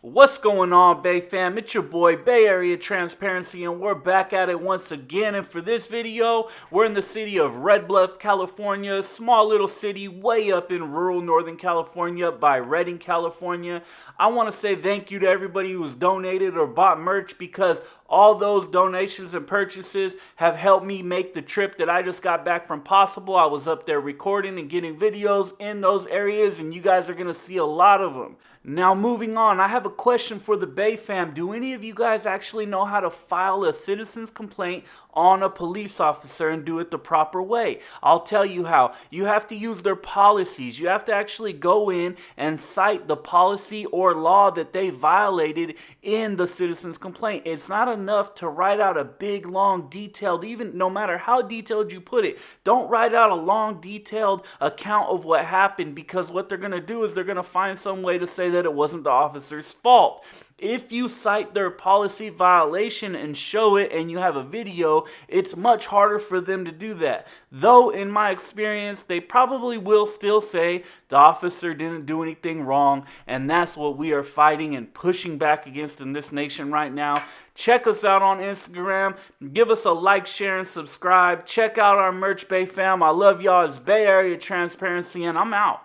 What's going on, Bay fam? It's your boy, Bay Area Transparency, and we're back at it once again. And for this video, we're in the city of Red Bluff, California, a small little city way up in rural Northern California by Redding, California. I want to say thank you to everybody who's donated or bought merch, because all those donations and purchases have helped me make the trip that I just got back from possible. I was up there recording and getting videos in those areas, and you guys are going to see a lot of them. Now, moving on, I have a question for the Bay fam. Do any of you guys actually know how to file a citizen's complaint on a police officer and do it the proper way? I'll tell you how. You have to use their policies. You have to actually go in and cite the policy or law that they violated in the citizen's complaint. It's not enough to write out a big, long, detailed, even no matter how detailed you put it, don't write out a long, detailed account of what happened, because what they're going to do is they're going to find some way to say that it wasn't the officer's fault. If you cite their policy violation and show it and you have a video, it's much harder for them to do that. Though, in my experience, they probably will still say the officer didn't do anything wrong, and that's what we are fighting and pushing back against in this nation right now. Check us out on Instagram. Give us a like, share, and subscribe. Check out our merch, Bay fam. I love y'all. It's Bay Area Transparency, and I'm out.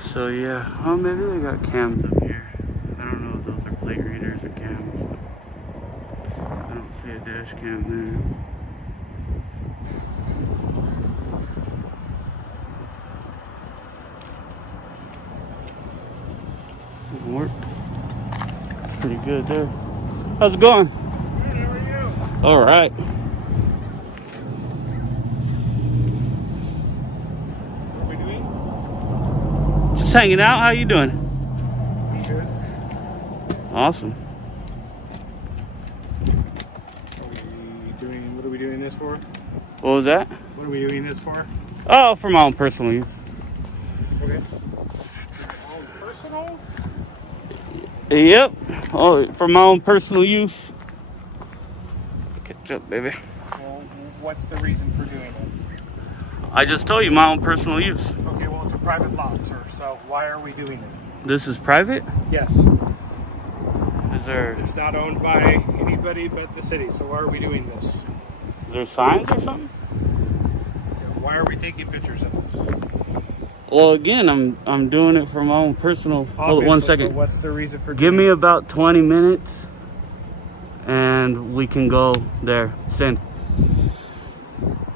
So yeah, oh, maybe they got cams up here. I don't know if those are plate readers or cams, but I don't see a dash cam there. It worked. Pretty good there. How's it going? Good, how are you? All right. What are we doing? Just hanging out. How you doing? I'm good. Awesome. What are we doing this for? What was that? What are we doing this for? Oh, for my own personal use. Okay. All personal? Yep. Oh, for my own personal use. Catch up, baby. Well, what's the reason for doing it? I just told you, my own personal use. Okay, well, it's a private lot, sir, so why are we doing it? This is private? Yes. Is there It's not owned by anybody but the city, so why are we doing this? signs or something? Why are we taking pictures of this? Well, again, I'm doing it for my own personal. Hold on one Obviously, second. but what's the reason for Give doing me it? about 20 minutes and we can go there. Send.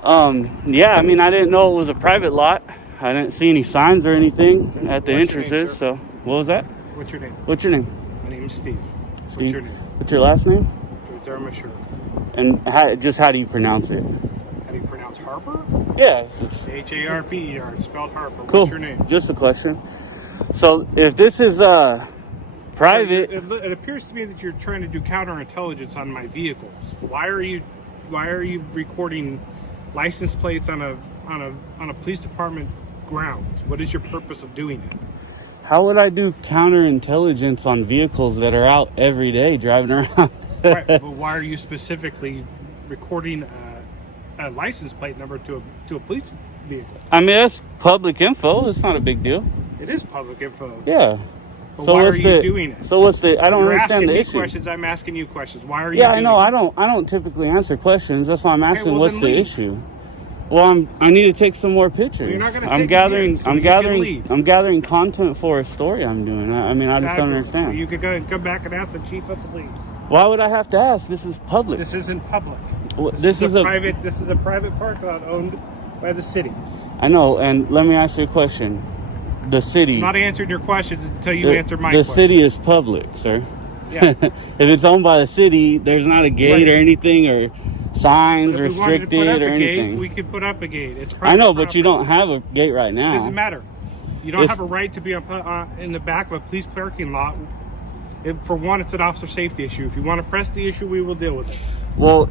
Yeah, I mean, I didn't know it was a private lot. I didn't see any signs or anything Okay. at the What's your name, entrances. sir? So, what was that? What's your name? What's your name? My name is Steve. Steve. What's your name? What's your last name? Dermashur. And how do you pronounce it? How do you pronounce Harper? Yeah. Harper, spelled Harper. Cool. What's your name? Just a question. So, if this is private, It appears to me that you're trying to do counterintelligence on my vehicles. Why are you recording license plates on a police department grounds? What is your purpose of doing it? how would I do counterintelligence on vehicles that are out every day driving around? Right, but why are you specifically recording a license plate number to a police vehicle? I mean, that's public info. It's not a big deal. It is public info. Yeah. But So why are what's you the doing it? So what's the? I don't You're understand asking the me issue. questions. I'm asking you questions. Why are you? Yeah, I doing know. it? I don't typically answer questions. That's why I'm asking. well, What's then the leave. issue? Well, I need to take some more pictures. Well, you're not gonna I'm take gathering. them, so I'm you can gathering. leave. I'm gathering content for a story I'm doing. I mean, I just don't Fabulous. understand. You could go and come back and ask the chief of police. Why would I have to ask? This is public. This isn't public. Well, This is a private park lot owned by the city. I know. And let me ask you a question. The city. I'm not answering your questions until you answer my The question. city is public, sir. Yeah. If it's owned by the city, there's not a gate Right. or anything, or signs If we wanted to put up restricted or a gate, anything. we could put up a gate. It's I private know, but you property. don't have a gate right It now. doesn't matter. You don't It's- have a right to be in the back of a police parking lot. For one, it's an officer safety issue. If you want to press the issue, we will deal with it. Well,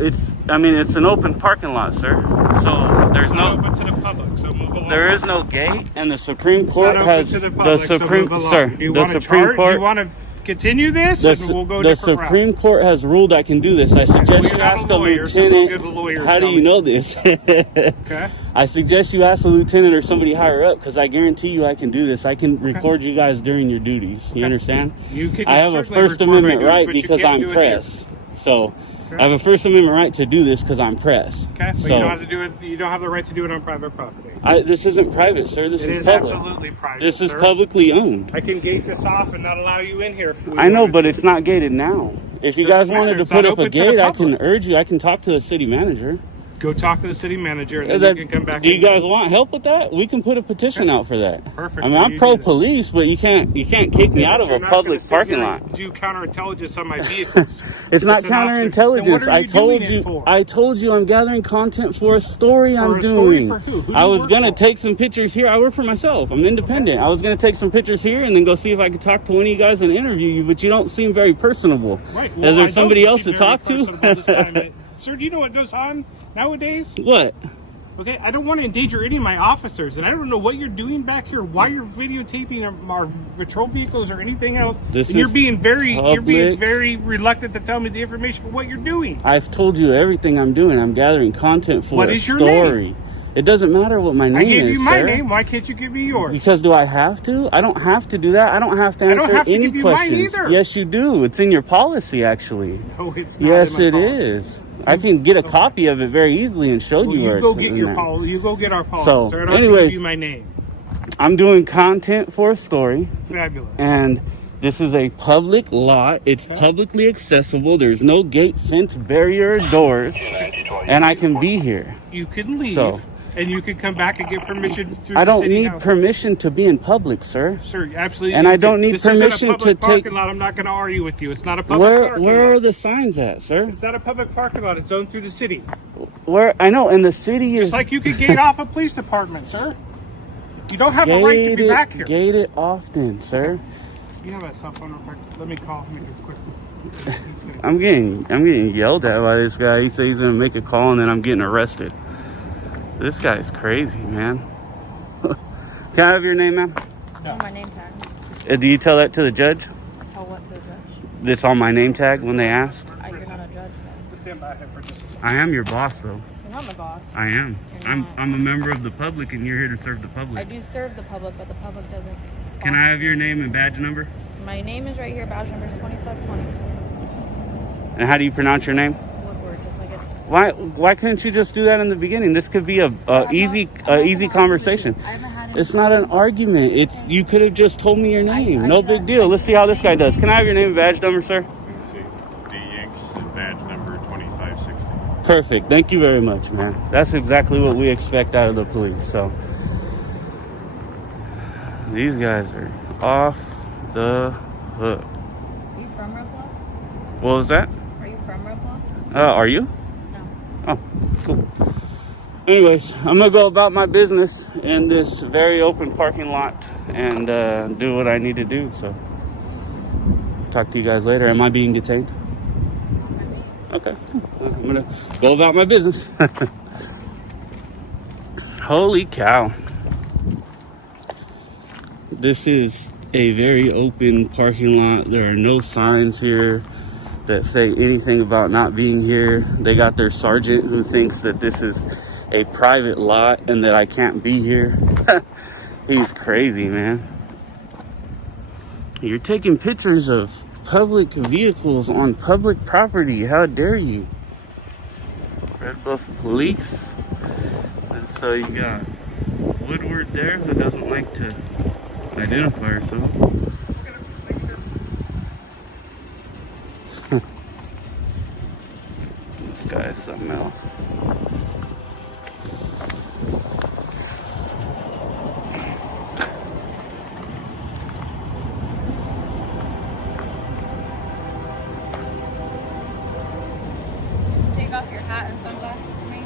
I mean, it's an open parking lot, sir. So there's no open to the public. So move along. There is no gate, and the Supreme Court It's not has open to the public, so move along. sir. Do you The want to Supreme Court. Do you want to continue this? And we'll go the different Supreme route. Court has ruled I can do this. I suggest Well, you you're not ask a lawyer, a so go lieutenant. get a lawyer, How do tell you me. know this? Okay. I suggest you ask a lieutenant or somebody higher up, because I guarantee you I can do this. I can record you guys during your duties. You understand? You can I have a certainly First record my Amendment duties, right but you because can't I'm do it here. press. So I have a First Amendment right to do this because I'm press. Okay, but So you don't have to do it. You don't have the right to do it on private property. this isn't private, sir. This It is is public. absolutely private. This is sir. publicly owned. I can gate this off and not allow you in here. If we I know, wanted but to. it's not gated now. If you Doesn't guys wanted matter. to It's put not up a open to the gate, I public. can urge you. I can talk to the city manager. Go talk to the city manager, and then you can come back. Do you and- guys want help with that? We can put a petition out for that. Perfect. I mean, I'm You pro do that. police, but you can't kick me out of You're a not public gonna sit parking here lot. and do counterintelligence on my vehicles. It's not an officer. Then counterintelligence. what are you doing it for? I told you I'm gathering content for a story I'm a story doing. for who? Who do I you was work gonna for? take some pictures here. I work for myself. I'm independent. I was gonna take some pictures here and then go see if I could talk to one of you guys and interview you, but you don't seem very personable. Right. Is there I somebody don't else to seem very talk to? personable this time. Sir, do you know what goes on nowadays? What? Okay, I don't want to endanger any of my officers, and I don't know what you're doing back here, why you're videotaping our patrol vehicles or anything else. This and you're is being public. very reluctant to tell me the information of what you're doing. I've told you everything I'm doing. I'm gathering content for What a is your story. name? It doesn't matter what my name I gave is, you my sir. name. Why can't you give me yours? Because do I have to? I don't have to do that. I don't have to answer don't have to any give you mine questions. either. Yes, you do. It's in your policy, actually. No, it's not. Yes, in it my policy. is. I can get a copy of it very easily and show Well, you where you go it's get in your there. policy. You go get our policy. So, sir. I don't have to anyways- give you my name. I'm doing content for a story, Fabulous. and this is a public lot. It's publicly accessible. There's no gate, fence, barrier, or doors, and I can be here. You can leave, So- and you can come back and get permission through I the don't city need house. permission to be in public, sir. Sir, absolutely. And I don't need this isn't permission a public to take- parking lot. I'm not going to argue with you. It's not a public parking Where lot. are the signs at, sir? It's not a public parking lot. It's owned through the city. Where I know, and the city is Just like you could gate off a police department, sir. You don't have a right to be back here. Gate it often, sir. You have a cell phone real quick. Let me call him quick. He's gonna- I'm getting yelled at by this guy. He says he's gonna make a call and then I'm getting arrested. This guy's crazy, man. Can I have your name, ma'am? On my name tag. Do you tell that to the judge? Tell what to the judge? It's on my name tag when they ask? You're not a judge, so. Just stand by him for just a second. I am your boss, though. You're not my boss. I am. You're not. I'm a member of the public, and you're here to serve the I public. do serve the public, but the public doesn't. Can I have your name and badge number? My name is right here. Badge number is 2520. And how do you pronounce your name? Woodward, just like it's. Why couldn't you just do that in the beginning? This could be a easy conversation. It's not an argument. It's you could have just told me your name. No big deal. Let's see how this guy does. Can I have your name and badge number, sir? Let's see. D. Yanks, badge number 2560. Perfect. Thank you very much, man. That's exactly what we expect out of the police. So these guys are off the hook. Are you from Red Bluff? What was that? Are you from Red Bluff? Are you? No. Oh, cool. Anyways, I'm gonna go about my business in this very open parking lot and do what I need to do. So, talk to you guys later. Am I being detained? Okay, cool. I'm gonna go about my business. Holy cow. This is a very open parking lot. There are no signs here that say anything about not being here. They got their sergeant who thinks that this is a private lot and that I can't be here. He's crazy, man. You're taking pictures of public vehicles on public property. How dare you? Red Bluff Police. And so you got Woodward there who doesn't like to identify herself. This guy is something else. Take off your hat and sunglasses for me.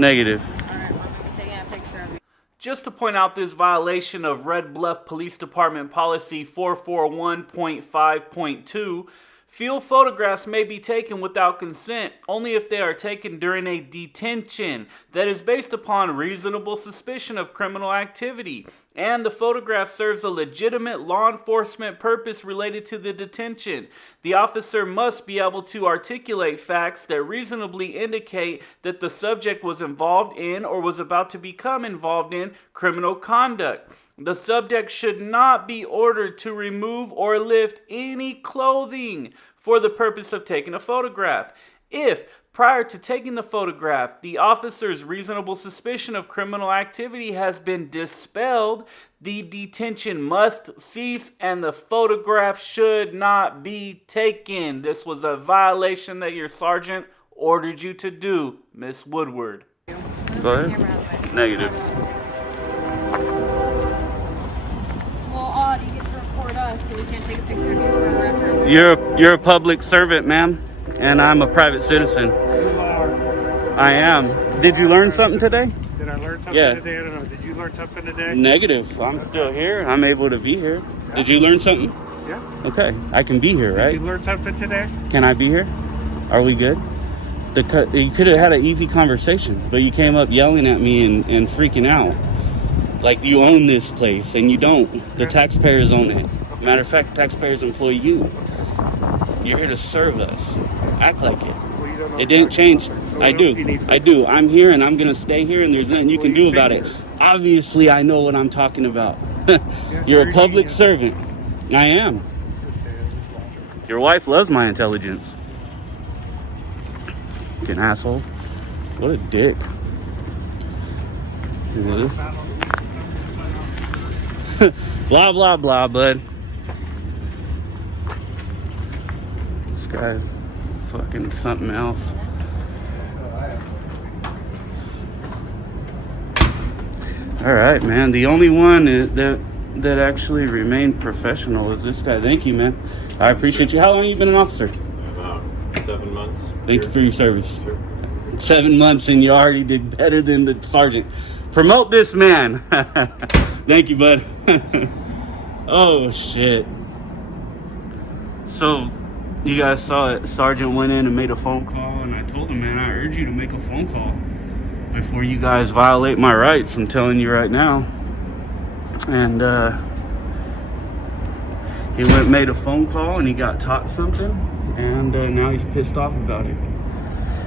Negative. Alright, I'm taking a picture of you. Just to point out this violation of Red Bluff Police Department Policy 441.5.2, Few photographs may be taken without consent, only if they are taken during a detention that is based upon reasonable suspicion of criminal activity, and the photograph serves a legitimate law enforcement purpose related to the detention. The officer must be able to articulate facts that reasonably indicate that the subject was involved in or was about to become involved in criminal conduct. The subject should not be ordered to remove or lift any clothing for the purpose of taking a photograph. If, prior to taking the photograph, the officer's reasonable suspicion of criminal activity has been dispelled, the detention must cease and the photograph should not be taken. This was a violation that your sergeant ordered you to do, Miss Woodward. Go ahead. Negative. Well, you get to report us, but we can't take a picture of you for reference. You're a public servant, ma'am, and I'm a private citizen. I am. Did you learn something today? Did I learn something Yeah. today? I don't know. Did you learn something today? Negative. I'm still here. I'm able to be here. Did you learn something? Yeah. Okay. I can be here, right? Did you learn something today? Can I be here? Are we good? You could have had an easy conversation, but you came up yelling at me and freaking out. Like you own this place, and you don't. The taxpayers own it. Matter of fact, taxpayers employ you. You're here to serve us. Act like it. Well, you don't know It didn't change. So I what else do you need do. from I me? do. I'm here and I'm going to stay here, and there's nothing you Well, can you do stay about it. here. Obviously, I know what I'm talking about. You're a public servant. I am. Your wife loves my intelligence. Fucking asshole. What a dick. Look at this. Blah, blah, blah, bud. This guy's fucking something else. All right, man. The only one that actually remained professional is this guy. Thank you, man. I appreciate you. How long have you been an officer? About 7 months. Thank you for your service. Sure. 7 months and you already did better than the sergeant. Promote this man. Thank you, bud. Oh, shit. So, you guys saw it. Sergeant went in and made a phone call, and I told him, man, I urge you to make a phone call before you guys violate my rights. I'm telling you right now. And he went and made a phone call, and he got taught something, and now he's pissed off about it.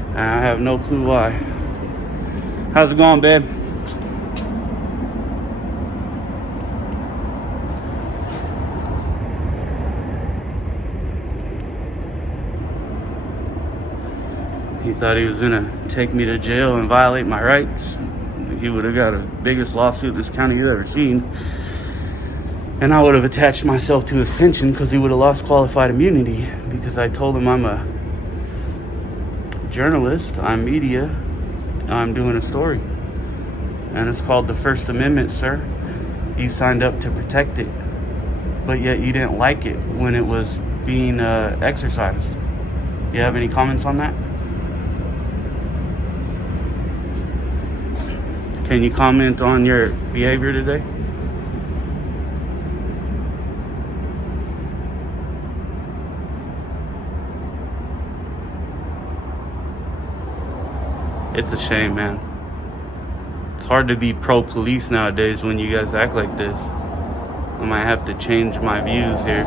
And I have no clue why. How's it going, babe? He thought he was gonna take me to jail and violate my rights. He would have got the biggest lawsuit this county's ever seen. And I would have attached myself to his pension because he would have lost qualified immunity, because I told him I'm a journalist, I'm media, I'm doing a story. And it's called the First Amendment, sir. You signed up to protect it, but yet you didn't like it when it was being exercised. You have any comments on that? Can you comment on your behavior today? It's a shame, man. It's hard to be pro-police nowadays when you guys act like this. I might have to change my views here.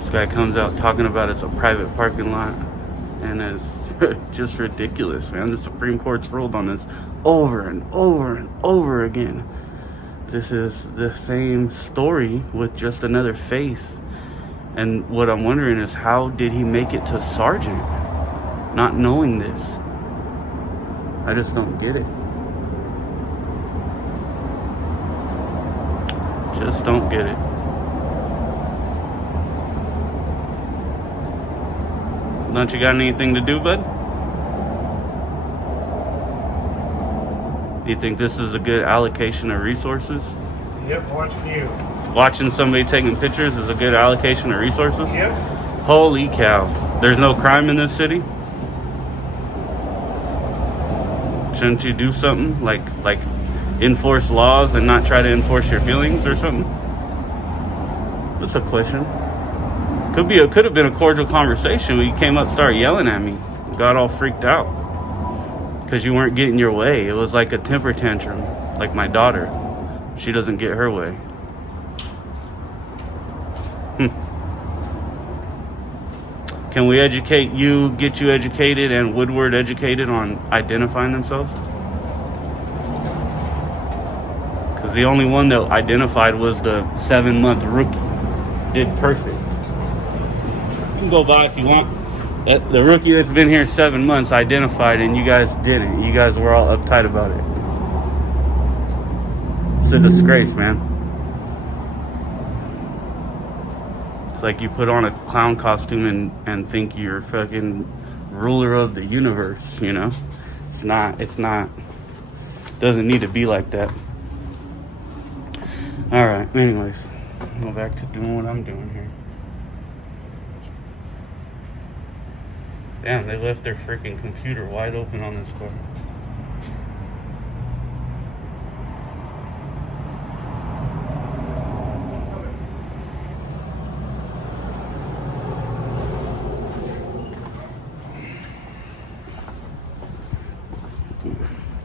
This guy comes out talking about it's a private parking lot, and it's just ridiculous, man. The Supreme Court's ruled on this over and over and over again. This is the same story with just another face. And what I'm wondering is, how did he make it to sergeant not knowing this? I just don't get it. Just don't get it. Don't you got anything to do, bud? Do you think this is a good allocation of resources? Yep, watching you. Watching somebody taking pictures is a good allocation of resources? Yep. Holy cow. There's no crime in this city? Shouldn't you do something like enforce laws and not try to enforce your feelings or something? That's a question. Could have been a cordial conversation. You came up, started yelling at me, got all freaked out because you weren't getting your way. It was like a temper tantrum, like my daughter. She doesn't get her way. Can we educate you, get you educated, and Woodward educated on identifying themselves? Because the only one that identified was the 7-month rookie. Did perfect. You can go by if you want. The rookie that's been here 7 months identified, and you guys didn't. You guys were all uptight about it. It's a disgrace, man. It's like you put on a clown costume and think you're fucking ruler of the universe, you know? It's not. Doesn't need to be like that. Alright, anyways. Go back to doing what I'm doing here. Damn, they left their freaking computer wide open on this car.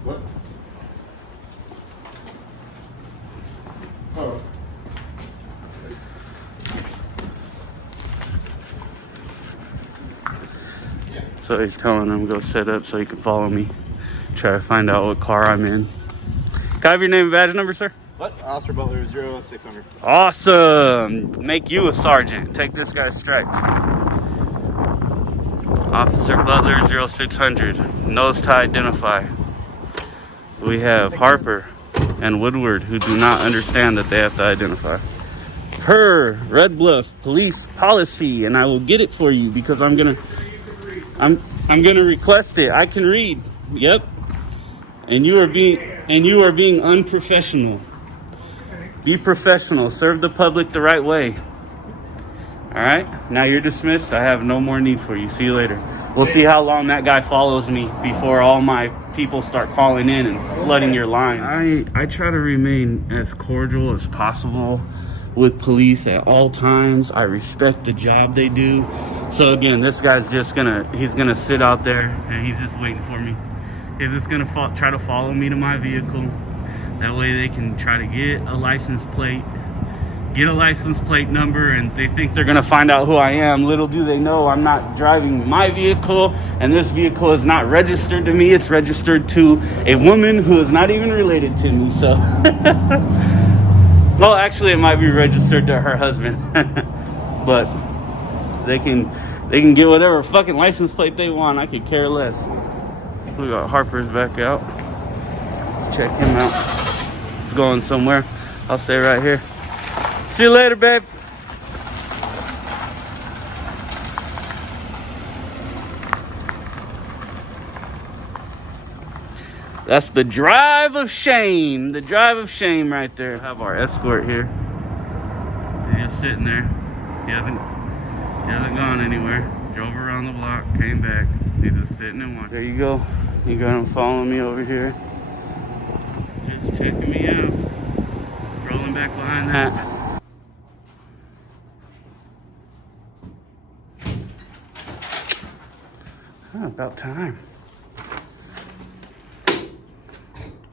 What? Oh. So he's telling him go set up so he can follow me. Try to find out what car I'm in. Can I have your name and badge number, sir? What? Officer Butler 0600. Awesome. Make you a sergeant. Take this guy's stripes. Officer Butler 0600. Knows to identify. We have Harper and Woodward who do not understand that they have to identify. Per Red Bluff police policy, and I will get it for you because I'm gonna request it. I can read. Yep. And you are being unprofessional. Be professional. Serve the public the right way. All right. Now you're dismissed. I have no more need for you. See you later. We'll see how long that guy follows me before all my people start calling in and flooding your line. I try to remain as cordial as possible with police at all times. I respect the job they do. So again, this guy's he's gonna sit out there and he's just waiting for me. He's just gonna try to follow me to my vehicle. That way they can try to get a license plate number, and they think they're gonna find out who I am. Little do they know I'm not driving my vehicle, and this vehicle is not registered to me. It's registered to a woman who is not even related to me, so. Well, actually it might be registered to her husband. But they can get whatever fucking license plate they want. I could care less. We got Harper's back out. Let's check him out. He's going somewhere. I'll stay right here. See you later, babe. That's the drive of shame. The drive of shame right there. We have our escort here. He's just sitting there. He hasn't gone anywhere. Drove around the block, came back. He's just sitting and watching. There you go. You got him following me over here. Just checking me out. Rolling back behind that. About time.